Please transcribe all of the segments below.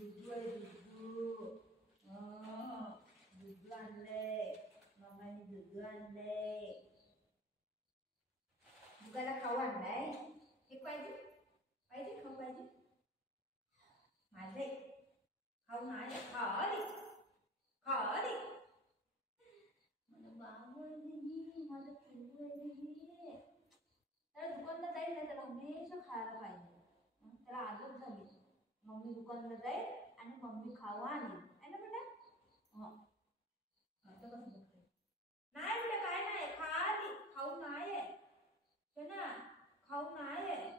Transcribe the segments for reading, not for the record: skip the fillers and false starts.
दुधू आहे दुधू. दुधू आणलंय मम्माने, दुधू आणलंय. दुधाला खाऊ आणलाय. एक पाहिजे पाहिजे खाऊ पाहिजे माझे खाऊ नाही खाली खाली मला बाबू आहे माझं पिल्लू आहे. त्याला दुकानला जाईल ना त्याला हमेशा खायला पाहिजे. त्याला आदत झाली मम्मी दुकानला जाईल आणि मम्मी खाऊ आणेल आहे ना बेटा. आता कसं बघते नाही बेटा काय नाही खाली खाऊ नाही आहे ना खाऊ नाही आहे.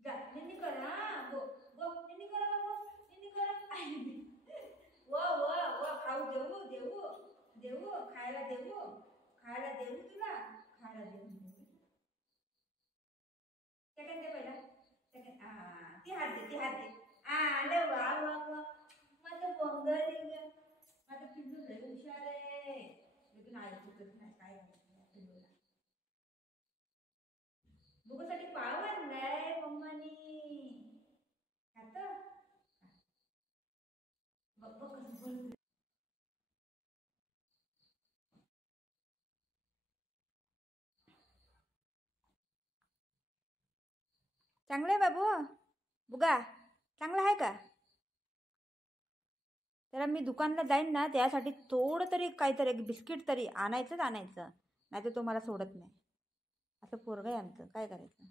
जा निन्नी करा गो गो निन्नी करा बाबा निन्नी करा. व खाऊ देऊ देऊ देऊ खायला देऊ खायला देऊ तुला खायला देऊ. सेकंड दे पहिला सेकंड. ती हात दे ती हात दे. आले वा वा वा माझं बंगली माझं पिल्लू लय हुशार आहे. लेकिन ऐकतच नाही काय पिल्लूला. बुकसाठी पाव आणलाय मम्मानी. आता बघ बघ कसं बोलते. चांगलं आहे बाबू बुगा चांगला आहे का. त्याला मी दुकानला जाईन ना त्यासाठी थोडं तरी काहीतरी एक बिस्किट तरी आणायचंच आणायचं नाही तर तो मला सोडत नाही. असं पोरगं आहे आमचं काय करायचं.